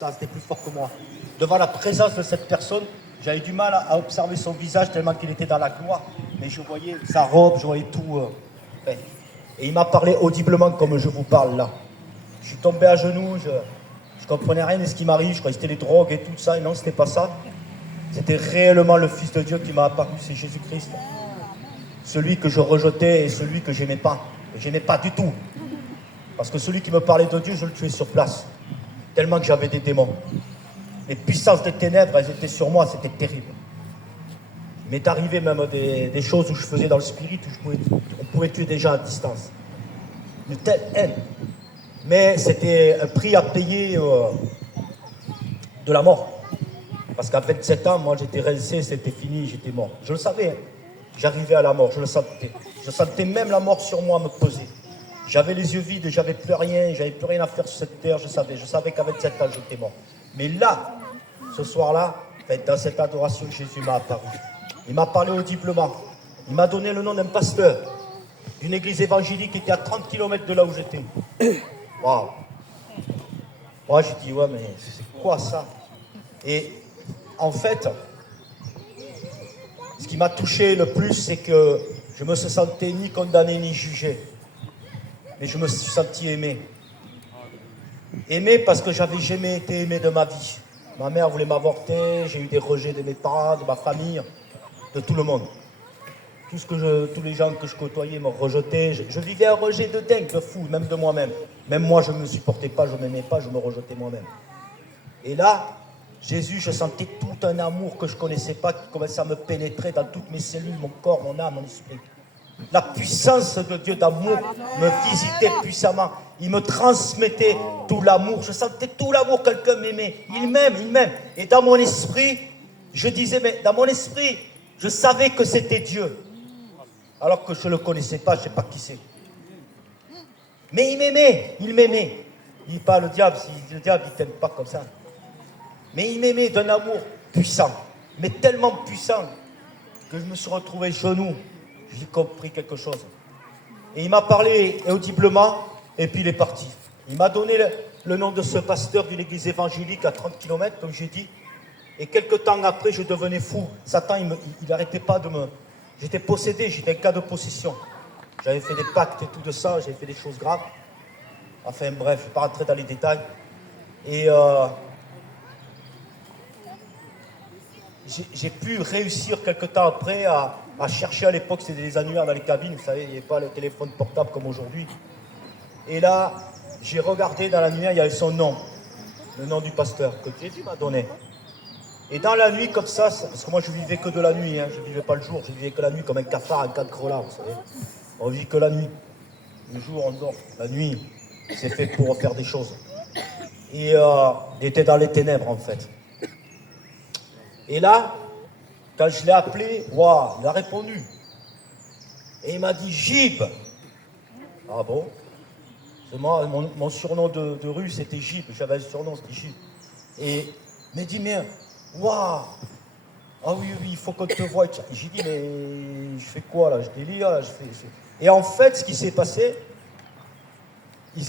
Ça, c'était plus fort que moi. Devant la présence de cette personne, j'avais du mal à observer son visage tellement qu'il était dans la gloire. Mais je voyais sa robe, je voyais tout. Et il m'a parlé audiblement comme je vous parle là. Je suis tombé à genoux, je comprenais rien de ce qui m'arrive, je croyais que c'était les drogues et tout ça. Et non, c'était pas ça. C'était réellement le Fils de Dieu qui m'a apparu, c'est Jésus-Christ. Celui que je rejetais et celui que j'aimais pas. Et j'aimais pas du tout. Parce que celui qui me parlait de Dieu, je le tuais sur place. Tellement que j'avais des démons. Les puissances des ténèbres, elles étaient sur moi, c'était terrible. Il m'est arrivé même des choses où je faisais dans le spirit, où on pouvait tuer des gens à distance. Une telle haine. Mais c'était un prix à payer de la mort. Parce qu'à 27 ans, moi j'étais rincé, c'était fini, j'étais mort. Je le savais, hein. J'arrivais à la mort, je le sentais. Je sentais même la mort sur moi me peser. J'avais les yeux vides, j'avais plus rien, j'avais plus rien à faire sur cette terre, je savais qu'à 27 ans j'étais mort. Mais là, ce soir-là, dans cette adoration, Jésus m'a apparu. Il m'a parlé audiblement. Il m'a donné le nom d'un pasteur d'une église évangélique qui était à 30 km de là où j'étais. Waouh! Moi j'ai dit, ouais, mais c'est quoi ça? Et en fait, ce qui m'a touché le plus, c'est que je me sentais ni condamné ni jugé. Mais je me suis senti aimé. Aimé parce que j'avais jamais été aimé de ma vie. Ma mère voulait m'avorter, j'ai eu des rejets de mes parents, de ma famille, de tout le monde. Tous les gens que je côtoyais m'ont rejeté. Je vivais un rejet de dingue, de fou, même de moi-même. Même moi, je ne me supportais pas, je ne m'aimais pas, je me rejetais moi-même. Et là, Jésus, je sentais tout un amour que je ne connaissais pas qui commençait à me pénétrer dans toutes mes cellules, mon corps, mon âme, mon esprit. La puissance de Dieu d'amour me visitait puissamment. Il me transmettait tout l'amour. Je sentais tout l'amour, quelqu'un m'aimait. Il m'aime, il m'aime. Et dans mon esprit, je disais, mais dans mon esprit, je savais que c'était Dieu. Alors que je ne le connaissais pas, je ne sais pas qui c'est. Mais il m'aimait, il m'aimait. Il dit pas le diable ne t'aime pas comme ça. Mais il m'aimait d'un amour puissant. Mais tellement puissant que je me suis retrouvé genoux. J'ai compris quelque chose. Et il m'a parlé audiblement, et puis il est parti. Il m'a donné le nom de ce pasteur d'une église évangélique à 30 km, comme j'ai dit. Et quelques temps après, je devenais fou. Satan, il n'arrêtait pas de me... J'étais possédé, j'étais un cas de possession. J'avais fait des pactes et tout de ça, j'avais fait des choses graves. Enfin bref, je ne vais pas rentrer dans les détails. Et j'ai pu réussir quelques temps après à chercher. À l'époque, c'était des annuaires dans les cabines, vous savez, il n'y avait pas le téléphone portable comme aujourd'hui. Et là, j'ai regardé dans l'annuaire, il y avait son nom, le nom du pasteur que Jésus m'a donné. Et dans la nuit, comme ça, parce que moi je vivais que de la nuit, hein, je ne vivais pas le jour, je vivais que la nuit comme un cafard, un cancrelat, vous savez. On vit que la nuit. Le jour, on dort. La nuit, c'est fait pour faire des choses. Et il était dans les ténèbres, en fait. Et là, quand je l'ai appelé, waouh, il a répondu. Et il m'a dit Gib. Ah bon? Moi, mon surnom de rue, c'était Gib. J'avais un surnom, c'était Gib. Et il m'a dit, mais, waouh! Ah oui, il faut qu'on te voie. J'ai dit, mais je fais quoi là? Je délire là, je fais... Et en fait, ce qui s'est passé, je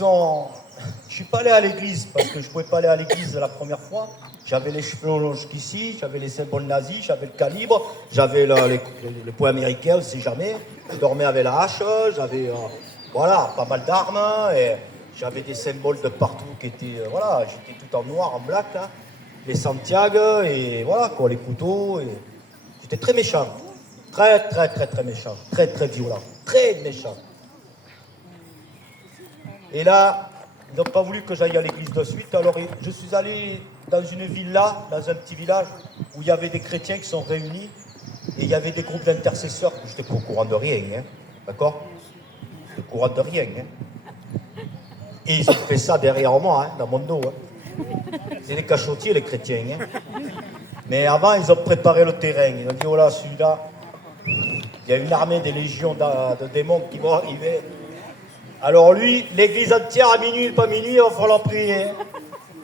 suis pas allé à l'église parce que je pouvais pas aller à l'église la première fois. J'avais les cheveux longs jusqu'ici, j'avais les symboles nazis, j'avais le calibre, j'avais les poings américains, on ne sait jamais. Je dormais avec la hache, j'avais voilà, pas mal d'armes et j'avais des symboles de partout qui étaient, voilà, j'étais tout en noir, en black, là. Les Santiago et voilà quoi, les couteaux. Et... J'étais très méchant, très très très très méchant, très très violent, très méchant. Et là, ils n'ont pas voulu que j'aille à l'église de suite. Alors je suis allé dans une villa, dans un petit village, où il y avait des chrétiens qui sont réunis, et il y avait des groupes d'intercesseurs. Je n'étais pas au courant de rien, hein, d'accord? Je n'étais au courant de rien. Hein. Et ils ont fait ça derrière moi, hein, dans mon dos. Hein. C'est des cachotiers, les chrétiens. Hein. Mais avant, ils ont préparé le terrain. Ils ont dit, oh là, celui-là, il y a une armée des légions de démons qui vont arriver. Alors lui, l'église entière à minuit, pas minuit, il va falloir prier.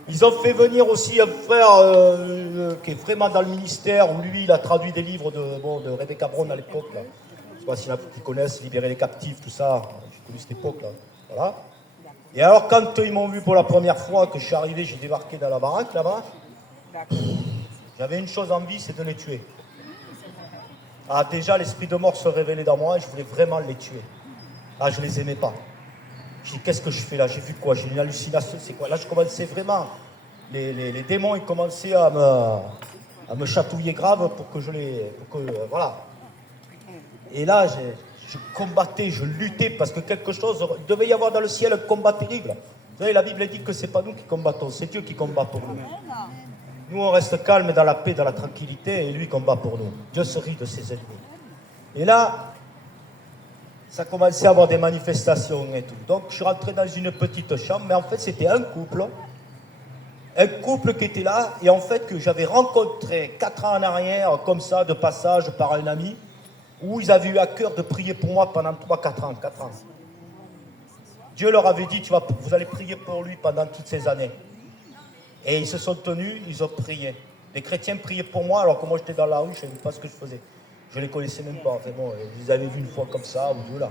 Ils ont fait venir aussi un frère qui est vraiment dans le ministère, où lui, il a traduit des livres de Rebecca Brown à l'époque. Là. Je ne sais pas s'il y en a qui connaissent, Libérer les captifs, tout ça. J'ai connu cette époque. Là. Voilà. Et alors, quand ils m'ont vu pour la première fois, que je suis arrivé, j'ai débarqué dans la baraque, là-bas, j'avais une chose en vie, c'est de les tuer. Ah, déjà, l'esprit de mort se révélait dans moi et je voulais vraiment les tuer. Ah, je les aimais pas. Je dis, qu'est-ce que je fais là? J'ai vu quoi? J'ai une hallucination, c'est quoi? Là, je commençais vraiment... Les démons, ils commençaient à me chatouiller grave pour que je les... voilà. Et là, je combattais, je luttais, parce que quelque chose... Il devait y avoir dans le ciel un combat terrible. Vous savez, la Bible dit que c'est pas nous qui combattons, c'est Dieu qui combat pour nous. Nous, on reste calme dans la paix, dans la tranquillité, et lui combat pour nous. Dieu se rit de ses ennemis. Et là, ça commençait à avoir des manifestations et tout. Donc, je suis rentré dans une petite chambre, mais en fait, c'était un couple qui était là, et en fait, que j'avais rencontré 4 ans en arrière, comme ça, de passage par un ami, où ils avaient eu à cœur de prier pour moi pendant 3-4 ans. 4 ans. Dieu leur avait dit, vous allez prier pour lui pendant toutes ces années. Et ils se sont tenus, ils ont prié. Les chrétiens priaient pour moi, alors que moi j'étais dans la rue, je ne savais pas ce que je faisais. Je ne les connaissais même pas. Enfin bon, je les avais vus une fois comme ça, ou deux là.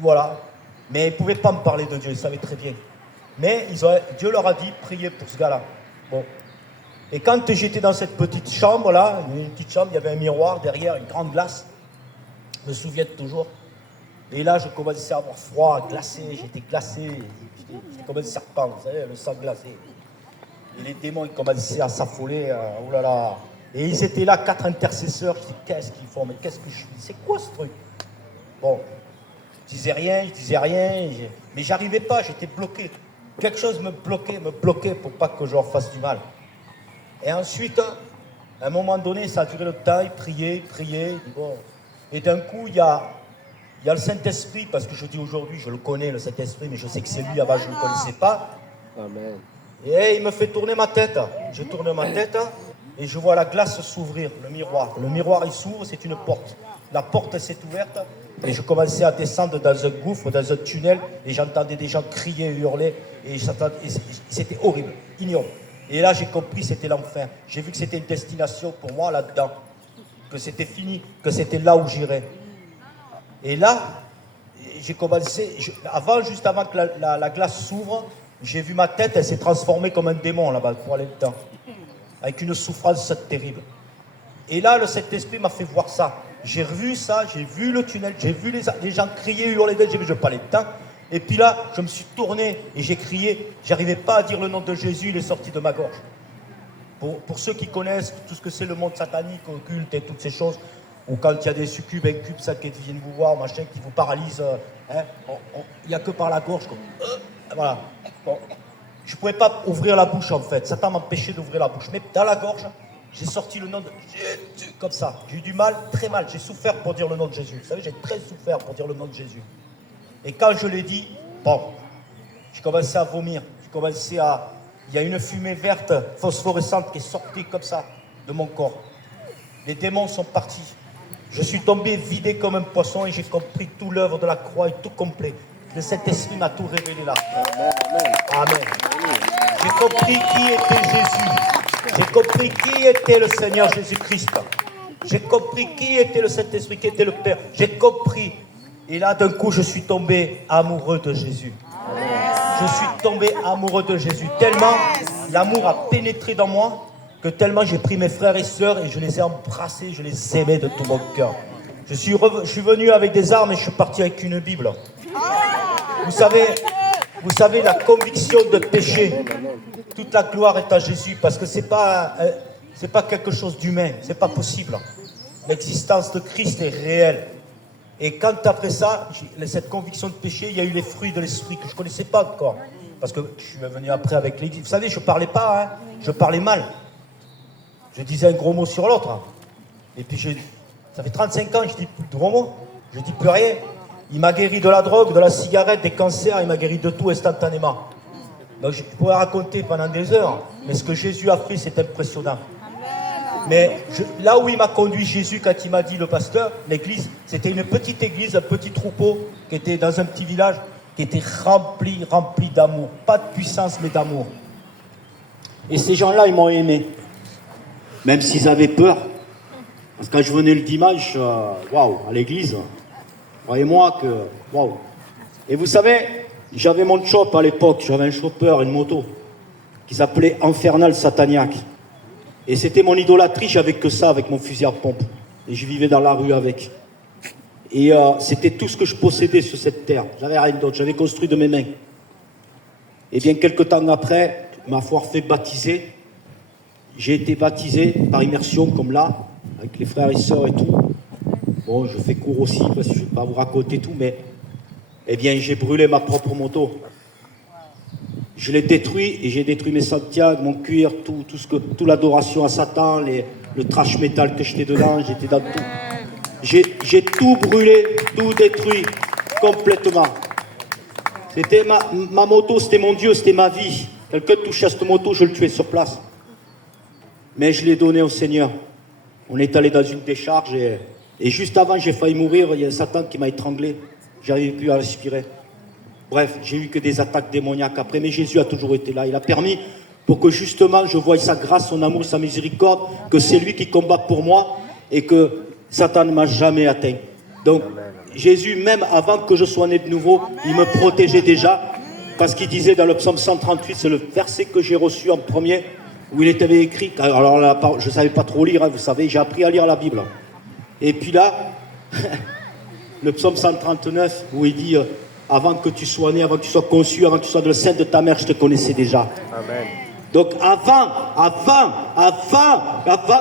Voilà. Mais ils ne pouvaient pas me parler de Dieu, ils savaient très bien. Mais Dieu leur a dit, priez pour ce gars-là. Bon. Et quand j'étais dans cette petite chambre là, une petite chambre, il y avait un miroir derrière, une grande glace. Je me souviens toujours. Et là, je commençais à avoir froid, glacé, j'étais glacé. J'étais comme un serpent, vous savez, le sang glacé. Et les démons, ils commençaient à s'affoler. Oh là là. Et ils étaient là, 4 intercesseurs. Je dis, qu'est-ce qu'ils font? Mais qu'est-ce que je suis? C'est quoi ce truc? Bon. Je disais rien. Mais j'arrivais pas, j'étais bloqué. Quelque chose me bloquait pour pas que je leur fasse du mal. Et ensuite, à un moment donné, ça a duré le temps, ils priaient. Bon. Et d'un coup, il y a le Saint-Esprit, parce que je dis aujourd'hui, je le connais, le Saint-Esprit, mais je sais que c'est lui, avant je ne le connaissais pas. Amen. Et il me fait tourner ma tête. Je tourne ma tête et je vois la glace s'ouvrir, le miroir. Le miroir, il s'ouvre, c'est une porte. La porte s'est ouverte et je commençais à descendre dans un gouffre, dans un tunnel, et j'entendais des gens crier, hurler, et c'était horrible, ignoble. Et là, j'ai compris, c'était l'enfer. J'ai vu que c'était une destination pour moi là-dedans, que c'était fini, que c'était là où j'irais. Et là, j'ai commencé, juste avant que la glace s'ouvre, j'ai vu ma tête, elle s'est transformée comme un démon là-bas pour aller dedans, avec une souffrance terrible. Et là, le Saint-Esprit m'a fait voir ça. J'ai revu ça, j'ai vu le tunnel, j'ai vu les gens crier, hurler, j'ai vu je parlais dedans. Et puis là, je me suis tourné et j'ai crié. J'arrivais pas à dire le nom de Jésus, il est sorti de ma gorge. Pour ceux qui connaissent tout ce que c'est le monde satanique, occulte et toutes ces choses, ou quand il y a des succubes, incubes, ça qui viennent vous voir, machin, qui vous paralysent, il n'y a que par la gorge. Voilà. Bon. Je ne pouvais pas ouvrir la bouche en fait. Satan m'empêchait d'ouvrir la bouche. Mais dans la gorge, j'ai sorti le nom de Jésus, comme ça. J'ai eu du mal, très mal. J'ai souffert pour dire le nom de Jésus. Vous savez, j'ai très souffert pour dire le nom de Jésus. Et quand je l'ai dit, bon, j'ai commencé à vomir. Il y a une fumée verte, phosphorescente, qui est sortie comme ça de mon corps. Les démons sont partis. Je suis tombé vidé comme un poisson et j'ai compris tout l'œuvre de la croix et tout complet. Le Saint-Esprit m'a tout révélé là. Amen. J'ai compris qui était Jésus. J'ai compris qui était le Seigneur Jésus-Christ. J'ai compris qui était le Saint-Esprit, qui était le Père. J'ai compris. Et là, d'un coup, je suis tombé amoureux de Jésus. Je suis tombé amoureux de Jésus. Tellement l'amour a pénétré dans moi, que tellement j'ai pris mes frères et sœurs et je les ai embrassés, je les aimais de tout mon cœur. Je suis venu avec des armes et je suis parti avec une Bible. Vous savez, la conviction de péché, toute la gloire est à Jésus, parce que c'est pas quelque chose d'humain, c'est pas possible. L'existence de Christ est réelle. Et quand après ça, cette conviction de péché, il y a eu les fruits de l'esprit que je ne connaissais pas encore. Parce que je suis venu après avec l'église. Vous savez, je ne parlais pas, hein, je parlais mal. Je disais un gros mot sur l'autre. Et puis, ça fait 35 ans, je dis plus de gros mots. Je dis plus rien. Il m'a guéri de la drogue, de la cigarette, des cancers, il m'a guéri de tout instantanément. Donc je pourrais raconter pendant des heures, mais ce que Jésus a fait, c'est impressionnant. Mais là où il m'a conduit Jésus, quand il m'a dit le pasteur, l'église, c'était une petite église, un petit troupeau qui était dans un petit village, qui était rempli d'amour. Pas de puissance, mais d'amour. Et ces gens-là, ils m'ont aimé. Même s'ils avaient peur. Parce que quand je venais le dimanche, à l'église, croyez-moi que, waouh. Et vous savez, j'avais mon chop à l'époque, j'avais un chopper, une moto, qui s'appelait Infernal Sataniac. Et c'était mon idolâtrie, j'avais que ça avec mon fusil à pompe. Et je vivais dans la rue avec. Et c'était tout ce que je possédais sur cette terre. J'avais rien d'autre, j'avais construit de mes mains. Et bien, quelques temps après, m'avoir fait baptiser, j'ai été baptisé par immersion, comme là, avec les frères et sœurs et tout. Bon, je fais court aussi, parce que je ne vais pas vous raconter tout, mais eh bien, j'ai brûlé ma propre moto. Je l'ai détruit et j'ai détruit mes Santiago, mon cuir, toute l'adoration à Satan, le trash metal que j'étais dedans, j'étais dans tout. J'ai tout brûlé, tout détruit, complètement. C'était ma moto, c'était mon Dieu, c'était ma vie. Quelqu'un touchait à cette moto, je le tuais sur place. Mais je l'ai donné au Seigneur. On est allé dans une décharge et juste avant, j'ai failli mourir. Il y a Satan qui m'a étranglé. J'arrivais plus à respirer. Bref, j'ai eu que des attaques démoniaques après. Mais Jésus a toujours été là. Il a permis pour que justement je voie sa grâce, son amour, sa miséricorde, que c'est lui qui combat pour moi et que Satan ne m'a jamais atteint. Donc, Jésus, même avant que je sois né de nouveau, il me protégeait déjà. Parce qu'il disait dans le psaume 138, c'est le verset que j'ai reçu en premier, où il était écrit, alors là, je ne savais pas trop lire, hein, vous savez, j'ai appris à lire la Bible. Et puis là, le psaume 139, où il dit, avant que tu sois né, avant que tu sois conçu, avant que tu sois dans le sein de ta mère, je te connaissais déjà. Amen. Donc avant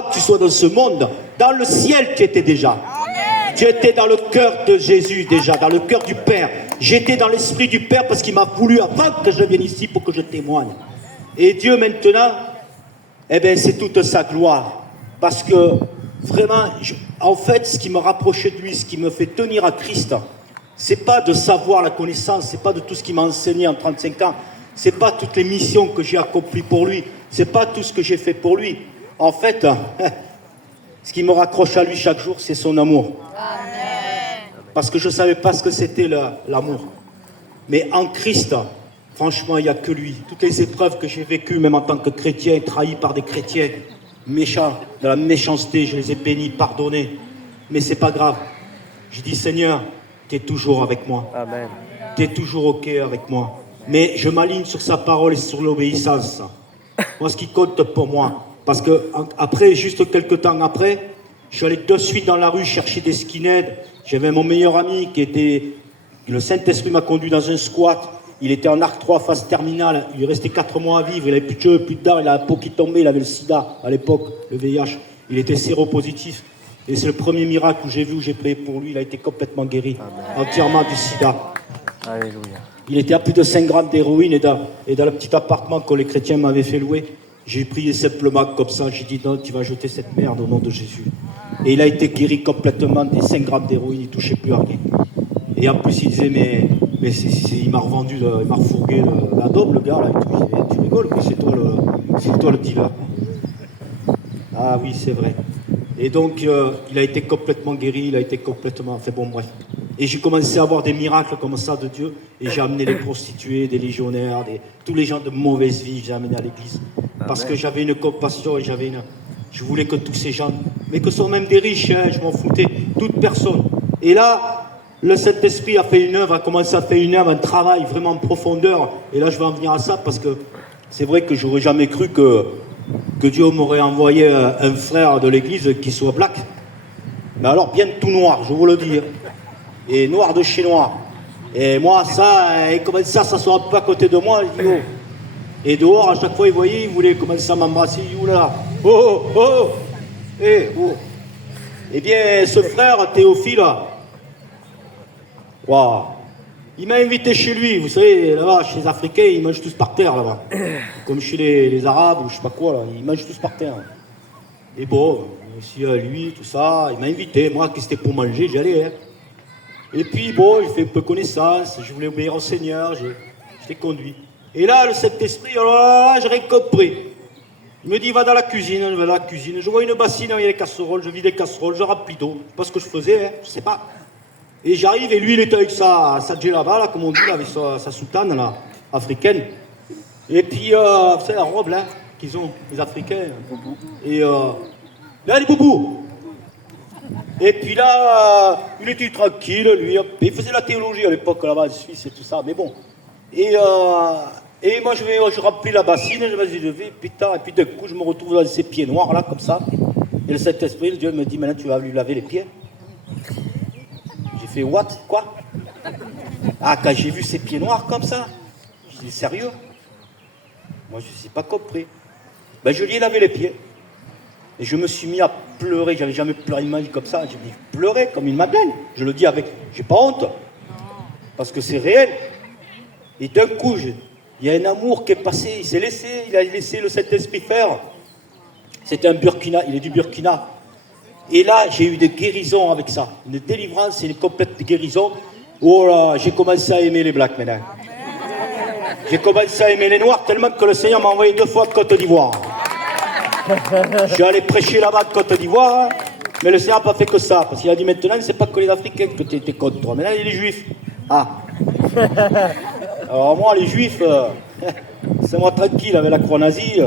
que tu sois dans ce monde, dans le ciel, tu étais déjà. Amen. Tu étais dans le cœur de Jésus déjà, dans le cœur du Père. J'étais dans l'esprit du Père parce qu'il m'a voulu avant que je vienne ici pour que je témoigne. Et Dieu maintenant, eh bien, c'est toute sa gloire. Parce que vraiment, en fait, ce qui me rapprochait de lui, ce qui me fait tenir à Christ, c'est pas de savoir la connaissance, c'est pas de tout ce qu'il m'a enseigné en 35 ans, c'est pas toutes les missions que j'ai accomplies pour lui, c'est pas tout ce que j'ai fait pour lui. En fait, ce qui me raccroche à lui chaque jour, c'est son amour. Amen. Parce que je savais pas ce que c'était l'amour. Mais en Christ, franchement, il n'y a que lui. Toutes les épreuves que j'ai vécues, même en tant que chrétien, trahi par des chrétiens, méchants, de la méchanceté, je les ai bénis, pardonnés. Mais c'est pas grave. Je dis, Seigneur, tu es toujours avec moi. Amen. Tu es toujours OK avec moi. Mais je m'aligne sur sa parole et sur l'obéissance. Moi, ce qui compte pour moi. Parce que après, juste quelques temps après, je suis allé de suite dans la rue chercher des skinheads. J'avais mon meilleur ami qui était... Le Saint-Esprit m'a conduit dans un squat. Il était en arc 3, phase terminale. Il lui restait 4 mois à vivre. Il n'avait plus de cheveux, plus de dents. Il avait la peau qui tombait. Il avait le sida à l'époque, le VIH. Il était séropositif. Et c'est le premier miracle que j'ai vu, où j'ai prié pour lui. Il a été complètement guéri. Amen. Entièrement du sida. Alléluia. Il était à plus de 5 grammes d'héroïne. Et dans le petit appartement que les chrétiens m'avaient fait louer, j'ai prié simplement comme ça. J'ai dit, non, tu vas jeter cette merde au nom de Jésus. Et il a été guéri complètement des 5 grammes d'héroïne. Il ne touchait plus à rien. Et en plus, il disait, mais il m'a revendu, il m'a refourgué la daube, le gars, là. Tu rigoles, oui, c'est toi le dealer. Ah oui, c'est vrai. Et donc, il a été complètement guéri, il a été complètement... Enfin bon, bref. Et j'ai commencé à avoir des miracles comme ça de Dieu. Et j'ai amené les prostituées, des légionnaires, tous les gens de mauvaise vie, j'ai amené à l'église. Parce que j'avais une compassion et je voulais que tous ces gens... Mais que ce soit même des riches, hein, je m'en foutais. Toute personne. Et là... Le Saint-Esprit a fait une œuvre, a commencé à faire une œuvre, un travail vraiment en profondeur. Et là, je vais en venir à ça parce que c'est vrai que j'aurais jamais cru que Dieu m'aurait envoyé un frère de l'église qui soit black. Mais alors, bien tout noir, je vous le dis. Et noir de chez noir. Et moi, ça, il commence ça s'assoit un peu à côté de moi. Je dis, oh. Et dehors, à chaque fois, il voyait, il voulait commencer à m'embrasser. Il dit, oula, oh, oh, oh. Eh bien, ce frère, Théophile, wow. Il m'a invité chez lui, vous savez, là-bas, chez les Africains, ils mangent tous par terre, là-bas. Comme chez les Arabes, ou je sais pas quoi, là, ils mangent tous par terre. Et bon, ici, lui, tout ça, il m'a invité, moi, que c'était pour manger, j'y allais, hein. Et puis, bon, j'ai fait un peu connaissance, je voulais obéir au Seigneur, je l'ai conduit. Et là, le Saint-Esprit, alors là, j'ai rien compris. Il me dit, va dans la cuisine, je vais dans la cuisine, je vois une bassine avec des casseroles, je vide des casseroles, je remplis d'eau. Je sais pas ce que je faisais, hein, je sais pas. Et j'arrive, et lui, il était avec sa djellaba, là, comme on dit, là, avec sa soutane, là, africaine. Et puis, vous savez, la robe, là, qu'ils ont, les Africains. Et là, les boubous. Et puis là, il était tranquille, lui. Il faisait la théologie à l'époque, là-bas, en Suisse et tout ça. Mais bon, Et moi, je remplis la bassine, je vais, putain, et puis d'un coup, je me retrouve dans ces pieds noirs, là, comme ça. Et le Saint-Esprit, le Dieu me dit, maintenant, tu vas lui laver les pieds. J'ai fait, what? Quoi? Ah, quand j'ai vu ces pieds noirs comme ça, j'ai dit, sérieux? Moi, je ne sais pas compris. Ben, je lui ai lavé les pieds. Et je me suis mis à pleurer. J'avais jamais pleuré une magie comme ça. J'ai dit, pleurer comme une madeleine. Je le dis avec, j'ai pas honte. Parce que c'est réel. Et d'un coup, il y a un amour qui est passé. Il a laissé le Saint-Esprit faire. C'était un Burkina, il est du Burkina. Et là, j'ai eu des guérisons avec ça. Une délivrance et une complète guérison. Oh là, j'ai commencé à aimer les Blacks maintenant. J'ai commencé à aimer les Noirs tellement que le Seigneur m'a envoyé 2 fois de Côte d'Ivoire. Je suis allé prêcher là-bas de Côte d'Ivoire, mais le Seigneur n'a pas fait que ça. Parce qu'il a dit maintenant, c'est pas que les Africains que tu étais contre toi. Maintenant, il y a les Juifs. Ah. Alors moi, les Juifs, c'est moi tranquille avec la croix nazie.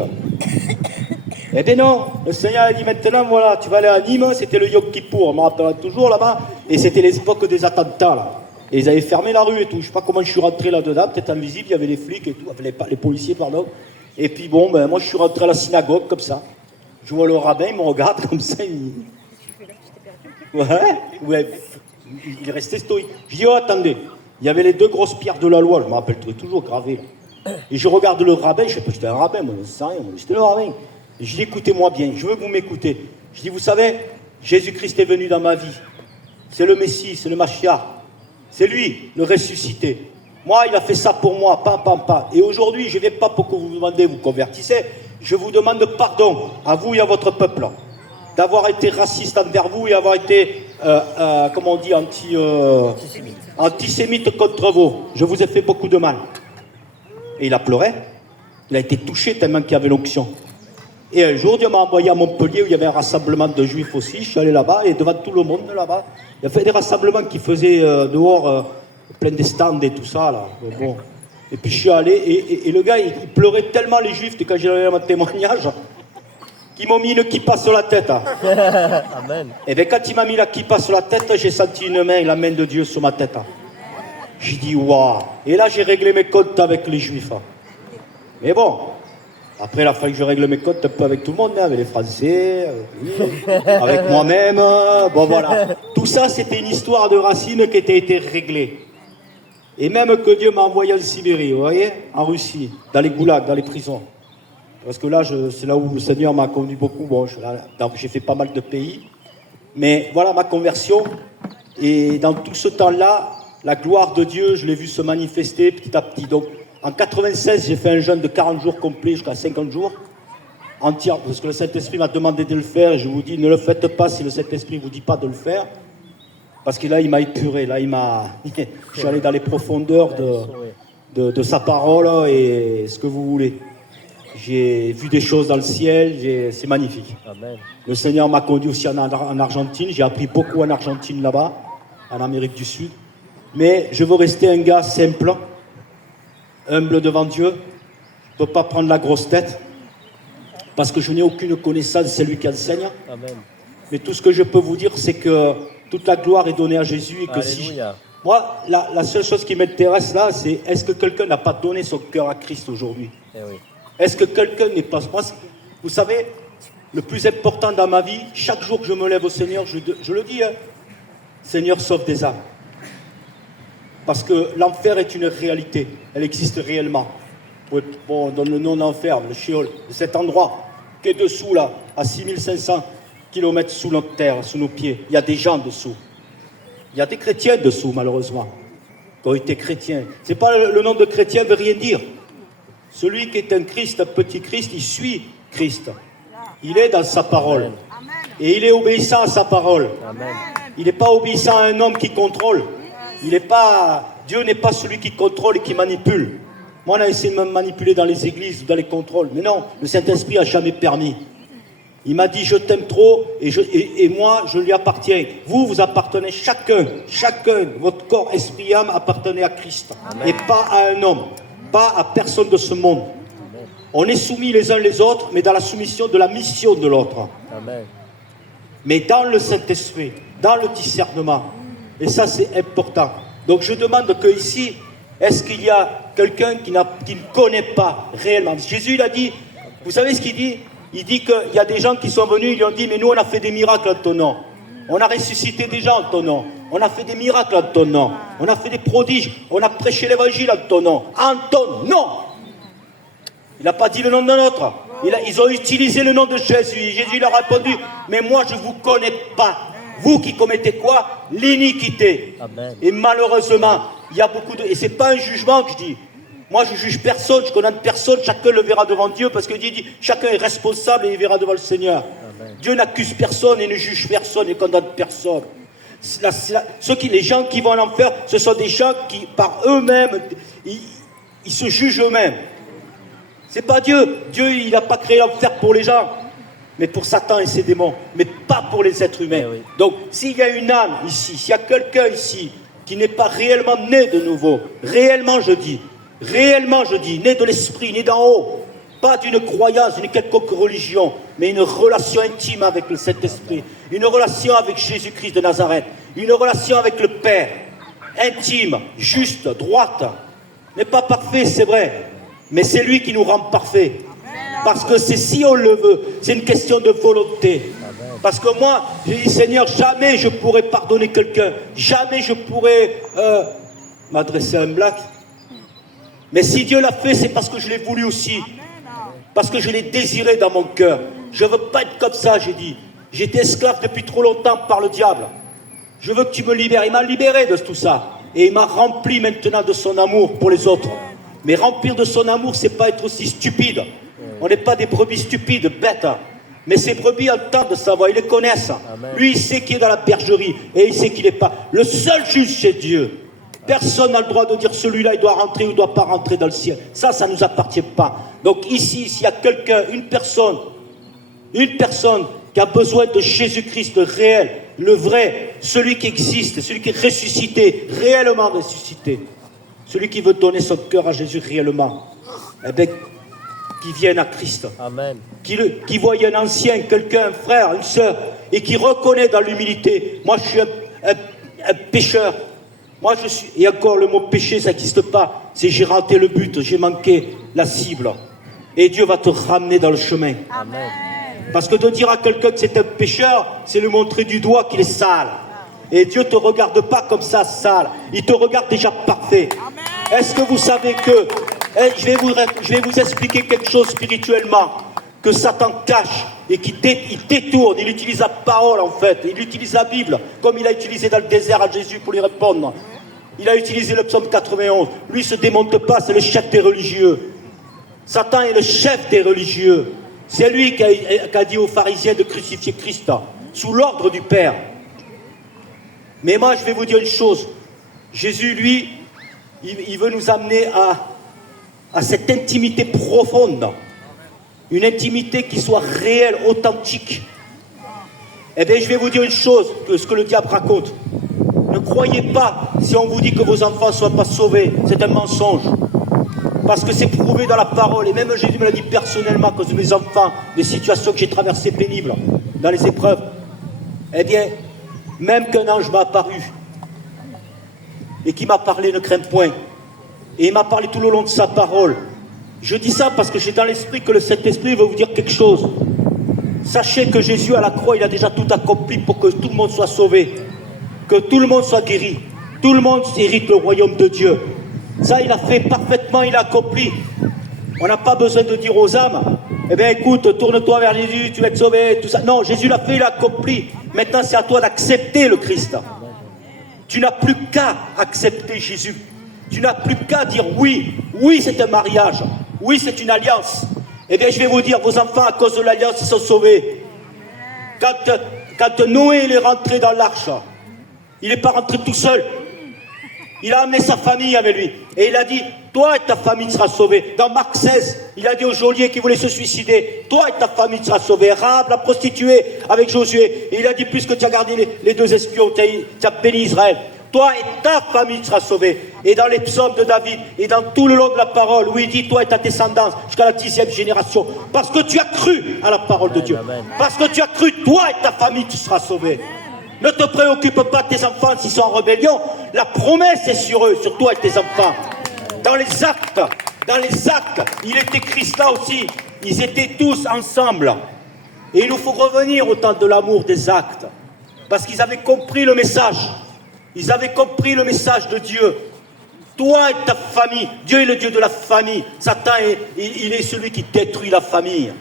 Eh bien non, le Seigneur a dit maintenant, voilà, tu vas aller à Nîmes, c'était le Yom Kippour, on me rappellera toujours là-bas, et c'était l'époque des attentats là. Et ils avaient fermé la rue et tout. Je sais pas comment je suis rentré là-dedans, peut-être invisible, il y avait les flics et tout, enfin, les policiers, pardon. Et puis bon, ben moi je suis rentré à la synagogue comme ça. Je vois le rabbin, il me regarde comme ça, ouais, il restait stoïque. Je dis, oh attendez, il y avait les 2 grosses pierres de la loi, je me rappelle toujours gravées. Et je regarde le rabbin, je sais pas, j'étais un rabbin, moi, je ne sais rien, j'étais le rabbin. Et je dis, écoutez-moi bien, je veux que vous m'écoutez. Je dis, vous savez, Jésus-Christ est venu dans ma vie. C'est le Messie, c'est le Mashiach. C'est lui, le ressuscité. Moi, il a fait ça pour moi, pas. Et aujourd'hui, je ne viens pas pour que vous me demandez, vous convertissez. Je vous demande pardon à vous et à votre peuple d'avoir été raciste envers vous et avoir été, comment on dit, antisémite contre vous. Je vous ai fait beaucoup de mal. Et il a pleuré. Il a été touché tellement qu'il y avait l'onction. Et un jour, Dieu m'a envoyé à Montpellier où il y avait un rassemblement de juifs aussi. Je suis allé là-bas et devant tout le monde là-bas, il y a fait des rassemblements qui faisaient dehors plein de stands et tout ça là. Bon. Et puis je suis allé et le gars il pleurait tellement les juifs quand j'ai donné mon témoignage qu'ils m'ont mis une kippa sur la tête. Amen. Et bien quand il m'a mis la kippa sur la tête, j'ai senti une main, la main de Dieu sur ma tête. J'ai dit waouh. Et là j'ai réglé mes comptes avec les juifs. Mais bon. Après, il a fallu que je règle mes comptes un peu avec tout le monde, hein, avec les Français, avec moi-même. Bon, voilà. Tout ça, c'était une histoire de racines qui a été réglée. Et même que Dieu m'a envoyé en Sibérie, vous voyez, en Russie, dans les goulags, dans les prisons. Parce que là, c'est là où le Seigneur m'a conduit beaucoup. Bon, j'ai fait pas mal de pays. Mais voilà ma conversion. Et dans tout ce temps-là, la gloire de Dieu, je l'ai vu se manifester petit à petit. Donc, en 96, j'ai fait un jeûne de 40 jours complet jusqu'à 50 jours, entier, parce que le Saint-Esprit m'a demandé de le faire, et je vous dis, ne le faites pas si le Saint-Esprit ne vous dit pas de le faire, parce que là, il m'a épuré, là, je suis allé dans les profondeurs de sa parole, et ce que vous voulez. J'ai vu des choses dans le ciel, c'est magnifique. Amen. Le Seigneur m'a conduit aussi en Argentine, j'ai appris beaucoup en Argentine là-bas, en Amérique du Sud, mais je veux rester un gars simple, humble devant Dieu, je ne peux pas prendre la grosse tête, parce que je n'ai aucune connaissance, c'est lui qui enseigne. Amen. Mais tout ce que je peux vous dire, c'est que toute la gloire est donnée à Jésus. Et que Alléluia. Moi, la seule chose qui m'intéresse là, c'est est-ce que quelqu'un n'a pas donné son cœur à Christ aujourd'hui? Oui. Est-ce que quelqu'un n'est pas... Moi, vous savez, le plus important dans ma vie, chaque jour que je me lève au Seigneur, je le dis, hein, Seigneur, sauve des âmes. Parce que l'enfer est une réalité, elle existe réellement. Bon, on donne le nom d'enfer, le Sheol, cet endroit qui est dessous là, à 6500 km sous notre terre, sous nos pieds. Il y a des gens dessous. Il y a des chrétiens dessous, malheureusement, qui ont été chrétiens. C'est pas le nom de chrétien veut rien dire. Celui qui est un Christ, un petit Christ, il suit Christ. Il est dans sa parole. Amen. Et il est obéissant à sa parole. Amen. Il n'est pas obéissant à un homme qui contrôle. Dieu n'est pas celui qui contrôle et qui manipule. Moi, on a essayé de me manipuler dans les églises, dans les contrôles. Mais non, le Saint-Esprit n'a jamais permis. Il m'a dit, je t'aime trop et moi, je lui appartiens. Vous appartenez chacun, votre corps, esprit, âme appartenez à Christ. Amen. Et pas à un homme, pas à personne de ce monde. Amen. On est soumis les uns les autres, mais dans la soumission de la mission de l'autre. Amen. Mais dans le Saint-Esprit, dans le discernement. Et ça, c'est important. Donc, je demande que ici, est-ce qu'il y a quelqu'un qui ne connaît pas réellement. Jésus, il a dit, vous savez ce qu'il dit? Il dit qu'il y a des gens qui sont venus, ils lui ont dit, mais nous on a fait des miracles en ton nom. On a ressuscité des gens en ton nom. On a fait des miracles en ton nom. On a fait des prodiges. On a prêché l'évangile en ton nom. En ton nom. Il n'a pas dit le nom d'un autre. Ils ont utilisé le nom de Jésus. Jésus leur a répondu, mais moi je ne vous connais pas. Vous qui commettez quoi? L'iniquité. Amen. Et malheureusement, il y a beaucoup de... Et ce n'est pas un jugement que je dis. Moi je juge personne, je condamne personne. Chacun le verra devant Dieu parce que Dieu dit, chacun est responsable et il verra devant le Seigneur. Amen. Dieu n'accuse personne et ne juge personne et condamne personne. Les gens qui vont en enfer, ce sont des gens qui, par eux-mêmes, ils se jugent eux-mêmes. C'est pas Dieu. Dieu, il n'a pas créé l'enfer pour les gens, mais pour Satan et ses démons, mais pas pour les êtres humains. Oui. Donc, s'il y a une âme ici, s'il y a quelqu'un ici qui n'est pas réellement né de nouveau, réellement je dis, né de l'esprit, né d'en haut, pas d'une croyance, d'une quelconque religion, mais une relation intime avec le Saint-Esprit, une relation avec Jésus-Christ de Nazareth, une relation avec le Père, intime, juste, droite. N'est pas parfait, c'est vrai, mais c'est lui qui nous rend parfaits. Parce que c'est si on le veut, c'est une question de volonté. Parce que moi, j'ai dit, Seigneur, jamais je pourrais pardonner quelqu'un, jamais je pourrais m'adresser à un black. Mais si Dieu l'a fait, c'est parce que je l'ai voulu aussi. Parce que je l'ai désiré dans mon cœur. Je ne veux pas être comme ça, j'ai dit. J'étais esclave depuis trop longtemps par le diable. Je veux que tu me libères. Il m'a libéré de tout ça. Et il m'a rempli maintenant de son amour pour les autres. Mais remplir de son amour, c'est pas être aussi stupide. On n'est pas des brebis stupides, bêtes. Mais ces brebis entendent sa voix, ils les connaissent. Amen. Lui, il sait qui est dans la bergerie et il sait qu'il n'est pas. Le seul juge, c'est Dieu. Personne n'a le droit de dire celui-là, il doit rentrer ou il ne doit pas rentrer dans le ciel. Ça ne nous appartient pas. Donc ici, s'il y a quelqu'un, une personne qui a besoin de Jésus-Christ, le réel, le vrai, celui qui existe, celui qui est ressuscité, réellement ressuscité, celui qui veut donner son cœur à Jésus réellement, eh bien, qui vienne à Christ. Amen. Qui voit un ancien, quelqu'un, un frère, une sœur, et qui reconnaît dans l'humilité, moi je suis un pécheur. Moi je suis, et encore le mot péché, ça n'existe pas. C'est j'ai raté le but, j'ai manqué la cible. Et Dieu va te ramener dans le chemin. Amen. Parce que de dire à quelqu'un que c'est un pécheur, c'est lui montrer du doigt qu'il est sale. Et Dieu ne te regarde pas comme ça, sale. Il te regarde déjà parfait. Amen. Est-ce que vous savez que... Je vais vous expliquer quelque chose spirituellement que Satan cache et qu'il détourne. Il utilise la parole en fait, il utilise la Bible comme il a utilisé dans le désert à Jésus pour lui répondre. Il a utilisé le psaume 91. Lui ne se démonte pas, c'est le chef des religieux. Satan est le chef des religieux. C'est lui qui a dit aux pharisiens de crucifier Christ sous l'ordre du Père. Mais moi je vais vous dire une chose. Jésus lui, il veut nous amener à cette intimité profonde, une intimité qui soit réelle, authentique. Eh bien, je vais vous dire une chose, ce que le diable raconte. Ne croyez pas si on vous dit que vos enfants ne soient pas sauvés, c'est un mensonge. Parce que c'est prouvé dans la parole, et même Jésus me l'a dit personnellement, à cause de mes enfants, des situations que j'ai traversées pénibles, dans les épreuves. Eh bien, même qu'un ange m'a apparu, et qui m'a parlé, ne crains point. Et il m'a parlé tout le long de sa parole. Je dis ça parce que j'ai dans l'esprit que le Saint-Esprit veut vous dire quelque chose. Sachez que Jésus à la croix, il a déjà tout accompli pour que tout le monde soit sauvé. Que tout le monde soit guéri. Tout le monde hérite le royaume de Dieu. Ça, il a fait parfaitement, il a accompli. On n'a pas besoin de dire aux âmes, eh bien écoute, tourne-toi vers Jésus, tu vas être sauvé, tout ça. Non, Jésus l'a fait, il a accompli. Maintenant, c'est à toi d'accepter le Christ. Tu n'as plus qu'à accepter Jésus. Tu n'as plus qu'à dire oui. Oui, c'est un mariage. Oui, c'est une alliance. Eh bien, je vais vous dire, vos enfants, à cause de l'alliance, ils sont sauvés. Quand Noé il est rentré dans l'arche, il n'est pas rentré tout seul. Il a amené sa famille avec lui. Et il a dit, toi et ta famille sera sauvée. Dans Marc 16, il a dit au geôlier qui voulait se suicider, toi et ta famille sera sauvée. Rahab, la prostituée, avec Josué. Et il a dit, puisque tu as gardé les deux espions, tu as béni Israël. Toi et ta famille sera sauvée. Et dans les psaumes de David, et dans tout le long de la parole, où il dit, toi et ta descendance, jusqu'à la 10e génération, parce que tu as cru à la parole de Dieu. Parce que tu as cru, toi et ta famille, tu seras sauvés. Ne te préoccupe pas de tes enfants s'ils sont en rébellion. La promesse est sur eux, sur toi et tes enfants. Dans les actes, il est écrit cela aussi. Ils étaient tous ensemble. Et il nous faut revenir au temps de l'amour des actes. Parce qu'ils avaient compris le message. Ils avaient compris le message de Dieu. Toi et ta famille, Dieu est le Dieu de la famille. Satan, il est celui qui détruit la famille.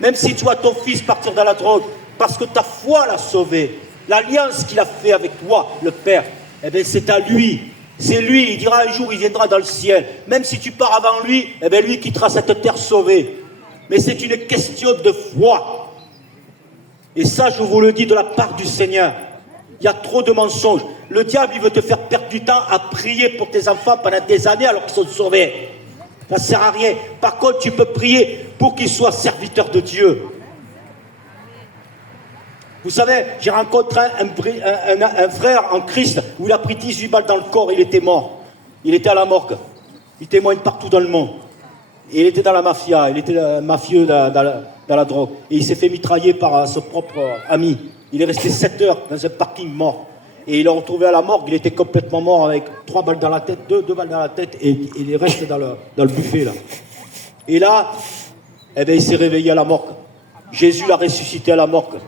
Même si tu vois ton fils partir dans la drogue, parce que ta foi l'a sauvé, l'alliance qu'il a fait avec toi, le Père, eh bien c'est à lui. C'est lui, il dira un jour, il viendra dans le ciel. Même si tu pars avant lui, eh bien lui quittera cette terre sauvée. Mais c'est une question de foi. Et ça, je vous le dis de la part du Seigneur. Il y a trop de mensonges. Le diable, il veut te faire perdre du temps à prier pour tes enfants pendant des années alors qu'ils sont sauvés. Ça ne sert à rien. Par contre, tu peux prier pour qu'ils soient serviteurs de Dieu. Vous savez, j'ai rencontré un frère en Christ où il a pris 18 balles dans le corps, il était mort. Il était à la morgue. Il témoigne partout dans le monde. Et il était dans la mafia, il était mafieux dans la drogue. Et il s'est fait mitrailler par son propre ami. Il est resté 7 heures dans un parking mort. Et il l'a retrouvé à la morgue, il était complètement mort avec 3 balles dans la tête, 2 balles dans la tête, et il reste dans le buffet là. Et là, eh bien, il s'est réveillé à la morgue. Jésus l'a ressuscité à la morgue.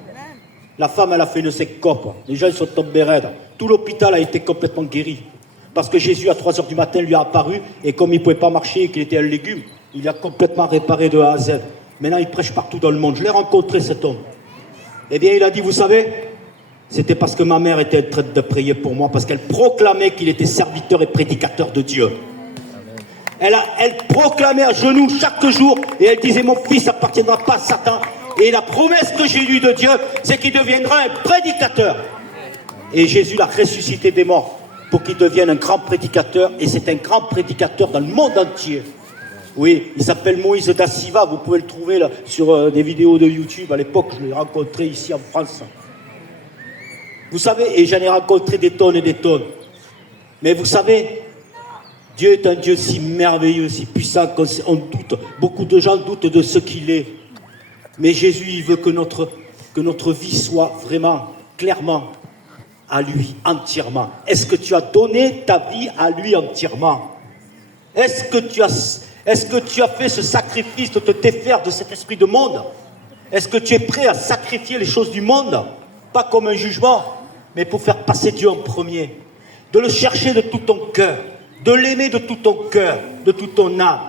La femme, elle a fait une syncope. Les gens, ils sont tombés raides. Tout l'hôpital a été complètement guéri. Parce que Jésus, à 3 heures du matin, lui a apparu, et comme il ne pouvait pas marcher et qu'il était un légume, il a complètement réparé de A à Z. Maintenant, il prêche partout dans le monde. Je l'ai rencontré, cet homme. Eh bien, il a dit, vous savez, c'était parce que ma mère était en train de prier pour moi, parce qu'elle proclamait qu'il était serviteur et prédicateur de Dieu. Elle proclamait à genoux chaque jour, et elle disait, mon fils n'appartiendra pas à Satan. Et la promesse que j'ai eue de Dieu, c'est qu'il deviendra un prédicateur. Et Jésus l'a ressuscité des morts pour qu'il devienne un grand prédicateur. Et c'est un grand prédicateur dans le monde entier. Oui, il s'appelle Moïse da Silva. Vous pouvez le trouver là, sur des vidéos de YouTube. À l'époque, je l'ai rencontré ici en France. Vous savez, et j'en ai rencontré des tonnes et des tonnes. Mais vous savez, Dieu est un Dieu si merveilleux, si puissant qu'on doute. Beaucoup de gens doutent de ce qu'il est. Mais Jésus, il veut que notre vie soit vraiment, clairement, à lui, entièrement. Est-ce que tu as donné ta vie à lui entièrement? Est-ce que tu as fait ce sacrifice de te défaire de cet esprit de monde? Est-ce que tu es prêt à sacrifier les choses du monde? Pas comme un jugement, mais pour faire passer Dieu en premier. De le chercher de tout ton cœur, de l'aimer de tout ton cœur, de toute ton âme.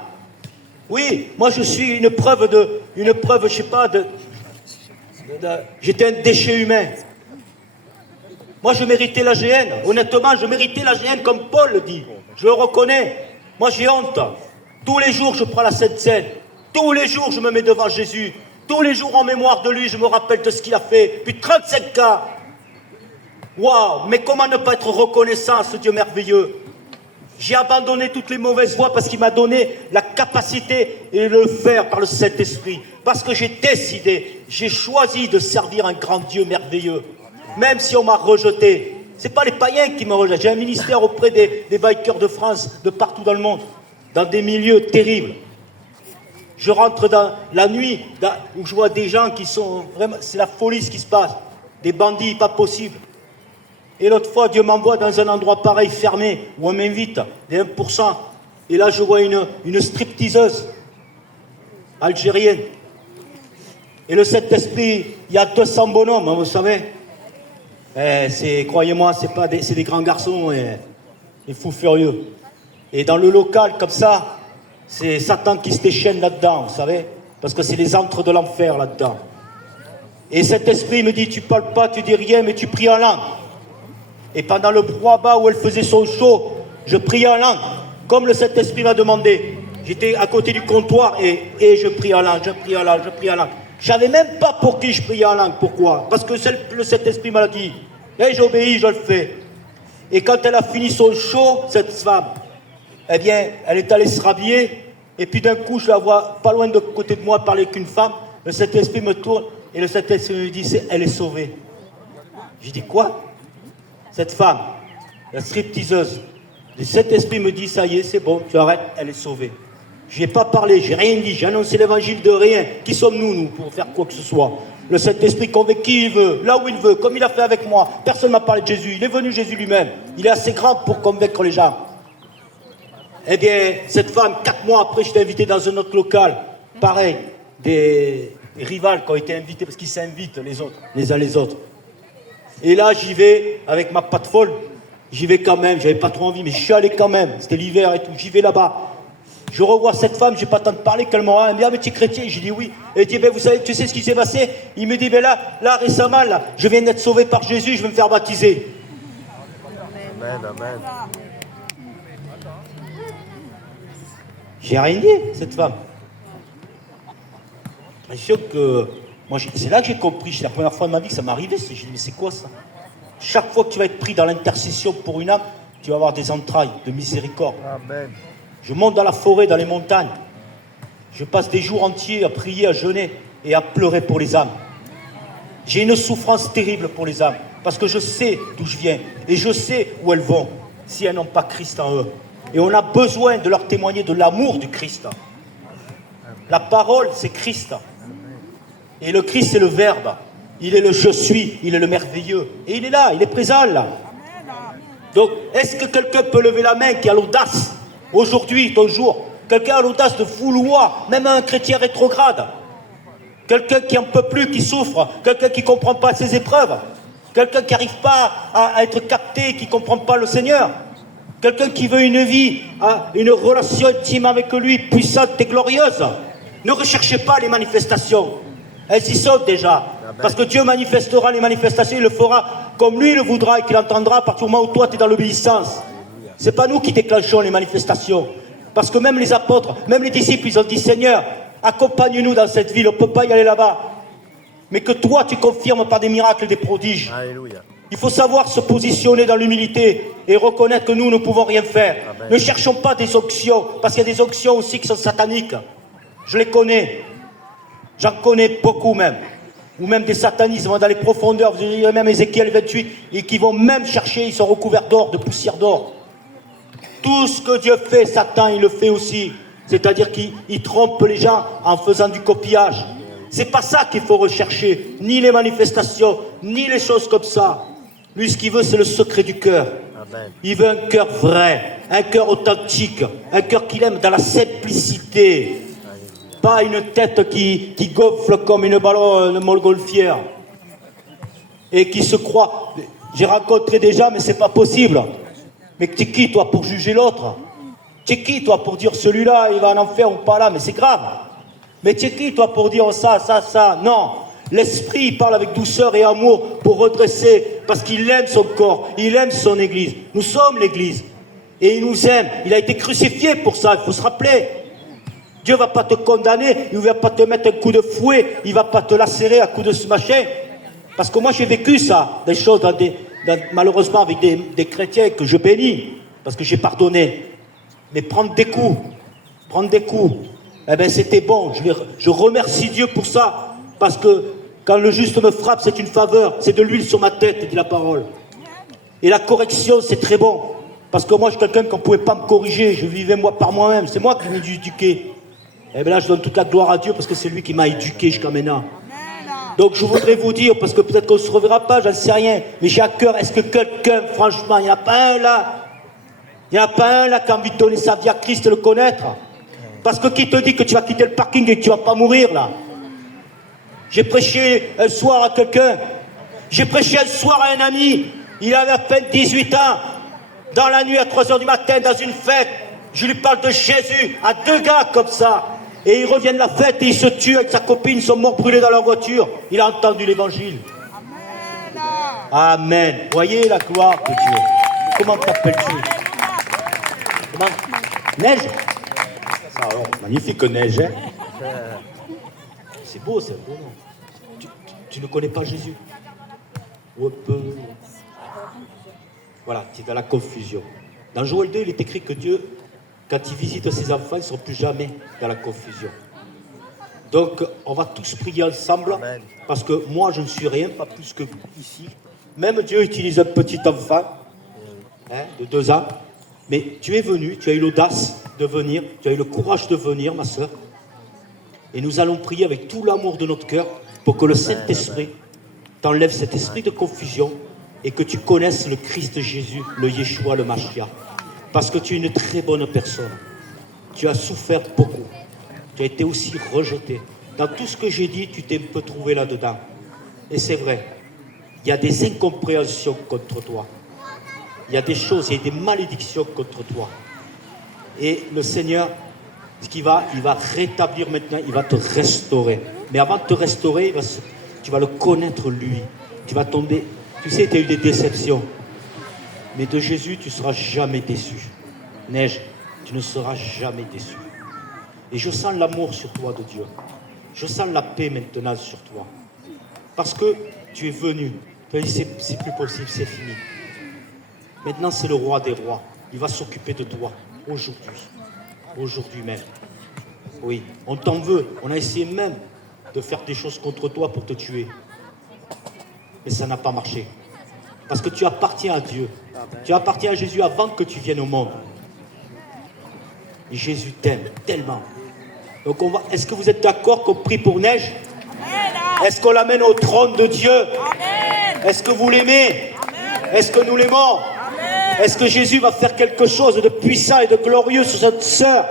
Oui, moi je suis une preuve, je sais pas, j'étais un déchet humain. Moi je méritais la GN, honnêtement je méritais la GN comme Paul le dit, je le reconnais. Moi j'ai honte, tous les jours je prends la Sainte Seine, tous les jours je me mets devant Jésus, tous les jours en mémoire de lui je me rappelle de ce qu'il a fait, puis 35 ans. Waouh, mais comment ne pas être reconnaissant à ce Dieu merveilleux? J'ai abandonné toutes les mauvaises voies parce qu'il m'a donné la capacité de le faire par le Saint-Esprit. Parce que j'ai décidé, j'ai choisi de servir un grand Dieu merveilleux. Même si on m'a rejeté. Ce n'est pas les païens qui me rejettent. J'ai un ministère auprès des bikers de France, de partout dans le monde, dans des milieux terribles. Je rentre dans la nuit où je vois des gens qui sont vraiment... C'est la folie ce qui se passe. Des bandits, pas possible. Et l'autre fois, Dieu m'envoie dans un endroit pareil, fermé, où on m'invite, des 1%. Et là, je vois une stripteaseuse algérienne. Et le Saint-Esprit, il y a 200 bonhommes, hein, vous savez. Croyez-moi, c'est des grands garçons, des fous furieux. Et dans le local, comme ça, c'est Satan qui se déchaîne là-dedans, vous savez. Parce que c'est les antres de l'enfer là-dedans. Et cet esprit me dit, tu parles pas, tu dis rien, mais tu pries en langue. Et pendant le brouhaha où elle faisait son show, je priais en langue, comme le Saint-Esprit m'a demandé. J'étais à côté du comptoir et je priais en langue, je priais en langue, je priais en langue. Je savais même pas pour qui je priais en langue, pourquoi? Parce que le Saint-Esprit m'a dit. Et j'obéis, je le fais. Et quand elle a fini son show, cette femme, eh bien, elle est allée se rhabiller, et puis d'un coup, je la vois pas loin de côté de moi parler qu'une femme. Le Saint-Esprit me tourne, et le Saint-Esprit me dit, elle est sauvée. J'ai dit, quoi? Cette femme, la stripteaseuse, le Saint-Esprit me dit, ça y est, c'est bon, tu arrêtes, elle est sauvée. Je n'ai pas parlé, j'ai rien dit, j'ai annoncé l'évangile de rien. Qui sommes-nous, nous, pour faire quoi que ce soit? Le Saint-Esprit convainc qui il veut, là où il veut, comme il a fait avec moi. Personne ne m'a parlé de Jésus, il est venu Jésus lui-même. Il est assez grand pour convaincre les gens. Eh bien, cette femme, 4 mois après, j'étais invité dans un autre local. Pareil, des rivales qui ont été invités parce qu'ils s'invitent les autres, les uns les autres. Et là, j'y vais avec ma patte folle. J'y vais quand même, j'avais pas trop envie, mais je suis allé quand même. C'était l'hiver et tout, j'y vais là-bas. Je revois cette femme, j'ai pas le temps de parler, qu'elle m'aura. Elle me dit, ah, mais tu es chrétien? J'ai dit oui. Elle dit, ben, vous savez, tu sais ce qui s'est passé? Il me dit, ben là, récemment, là, je viens d'être sauvé par Jésus, je vais me faire baptiser. Amen, amen. J'ai rien dit, cette femme. C'est sûr que, moi, c'est là que j'ai compris, c'est la première fois de ma vie que ça m'arrivait. J'ai dit, mais c'est quoi ça? Chaque fois que tu vas être pris dans l'intercession pour une âme, tu vas avoir des entrailles de miséricorde. Amen. Je monte dans la forêt, dans les montagnes. Je passe des jours entiers à prier, à jeûner et à pleurer pour les âmes. J'ai une souffrance terrible pour les âmes, parce que je sais d'où je viens et je sais où elles vont si elles n'ont pas Christ en eux. Et on a besoin de leur témoigner de l'amour du Christ. La parole, c'est Christ. Et le Christ, c'est le Verbe. Il est le je suis, il est le merveilleux. Et il est là, il est présent là. Donc, est-ce que quelqu'un peut lever la main qui a l'audace, aujourd'hui, ton jour, quelqu'un a l'audace de vouloir, même un chrétien rétrograde, quelqu'un qui n'en peut plus, qui souffre, quelqu'un qui ne comprend pas ses épreuves, quelqu'un qui n'arrive pas à être capté, qui ne comprend pas le Seigneur, quelqu'un qui veut une vie, une relation intime avec lui, puissante et glorieuse. Ne recherchez pas les manifestations. Elles y sont déjà. Parce que Dieu manifestera les manifestations, il le fera comme lui le voudra et qu'il entendra à partir du moment où toi tu es dans l'obéissance. C'est pas nous qui déclenchons les manifestations. Parce que même les apôtres, même les disciples, ils ont dit, Seigneur, accompagne-nous dans cette ville, on ne peut pas y aller là-bas. Mais que toi tu confirmes par des miracles et des prodiges. Alléluia. Il faut savoir se positionner dans l'humilité et reconnaître que nous ne pouvons rien faire. Amen. Ne cherchons pas des onctions, parce qu'il y a des onctions aussi qui sont sataniques. Je les connais. J'en connais beaucoup même. Ou même des satanistes vont dans les profondeurs, vous direz même Ézéchiel 28, et qui vont même chercher, ils sont recouverts d'or, de poussière d'or. Tout ce que Dieu fait, Satan, il le fait aussi. C'est-à-dire qu'il trompe les gens en faisant du copiage. C'est pas ça qu'il faut rechercher, ni les manifestations, ni les choses comme ça. Lui, ce qu'il veut, c'est le secret du cœur. Amen. Il veut un cœur vrai, un cœur authentique, un cœur qu'il aime dans la simplicité. Pas une tête qui gonfle comme une ballon de montgolfière. Et qui se croit... J'ai rencontré des gens, mais c'est pas possible. Mais t'es qui, toi, pour juger l'autre? T'es qui, toi, pour dire celui-là, il va en enfer ou pas là? Mais c'est grave. Mais t'es qui, toi, pour dire ça, ça, ça? Non. L'Esprit, il parle avec douceur et amour pour redresser, parce qu'il aime son corps, il aime son Église. Nous sommes l'Église. Et il nous aime. Il a été crucifié pour ça, il faut se rappeler. Dieu ne va pas te condamner, il ne va pas te mettre un coup de fouet, il ne va pas te lacérer à coup de ce machin. Parce que moi, j'ai vécu ça, des choses, malheureusement, avec des chrétiens que je bénis, parce que j'ai pardonné. Mais prendre des coups, eh bien, c'était bon. Je remercie Dieu pour ça, parce que quand le juste me frappe, c'est une faveur, c'est de l'huile sur ma tête, dit la parole. Et la correction, c'est très bon. Parce que moi, je suis quelqu'un qu'on ne pouvait pas me corriger, je vivais moi par moi-même, c'est moi qui m'ai éduqué. Et bien là, je donne toute la gloire à Dieu, parce que c'est lui qui m'a éduqué jusqu'à maintenant. Donc je voudrais vous dire, parce que peut-être qu'on ne se reverra pas, j'en sais rien, mais j'ai à cœur, est-ce que quelqu'un, franchement, il n'y en a pas un là? Il n'y en a pas un là qui a envie de donner sa vie à Christ et le connaître? Parce que qui te dit que tu vas quitter le parking et que tu ne vas pas mourir là? J'ai prêché un soir à quelqu'un, j'ai prêché un soir à un ami, il avait à peine 18 ans, dans la nuit à 3h du matin, dans une fête, je lui parle de Jésus à 2 gars comme ça. Et ils reviennent de la fête et ils se tuent avec sa copine, ils sont morts brûlés dans leur voiture. Il a entendu l'évangile. Amen. Amen. Voyez la gloire de Dieu. Comment t'appelles-tu? Comment? Neige? Ah, alors, magnifique neige, hein? C'est beau, c'est beau, non? Tu ne connais pas Jésus? Voilà, tu es dans la confusion. Dans Joël 2, il est écrit que Dieu, quand il visite ses enfants, ils ne seront plus jamais dans la confusion. Donc, on va tous prier ensemble, Amen. Parce que moi, je ne suis rien, pas plus que vous, ici. Même Dieu utilise un petit enfant, de 2 ans, mais tu es venu, tu as eu l'audace de venir, tu as eu le courage de venir, ma sœur, et nous allons prier avec tout l'amour de notre cœur pour que le Saint-Esprit t'enlève cet esprit de confusion et que tu connaisses le Christ Jésus, le Yeshua, le Mashiach. Parce que tu es une très bonne personne. Tu as souffert beaucoup. Tu as été aussi rejeté. Dans tout ce que j'ai dit, tu t'es un peu trouvé là-dedans. Et c'est vrai. Il y a des incompréhensions contre toi. Il y a des choses, il y a des malédictions contre toi. Et le Seigneur, il va rétablir maintenant, il va te restaurer. Mais avant de te restaurer, tu vas le connaître lui. Tu vas tomber. Tu sais, tu as eu des déceptions. Mais de Jésus, tu ne seras jamais déçu. Neige, tu ne seras jamais déçu. Et je sens l'amour sur toi de Dieu. Je sens la paix maintenant sur toi. Parce que tu es venu. Tu as dit, c'est plus possible, c'est fini. Maintenant, c'est le roi des rois. Il va s'occuper de toi aujourd'hui. Aujourd'hui même. Oui, on t'en veut. On a essayé même de faire des choses contre toi pour te tuer. Mais ça n'a pas marché. Parce que tu appartiens à Dieu. Tu appartiens à Jésus avant que tu viennes au monde. Et Jésus t'aime tellement. Donc est-ce que vous êtes d'accord qu'on prie pour Neige? Est-ce qu'on l'amène au trône de Dieu? Est-ce que vous l'aimez? Est-ce que nous l'aimons? Est-ce que Jésus va faire quelque chose de puissant et de glorieux sur cette sœur?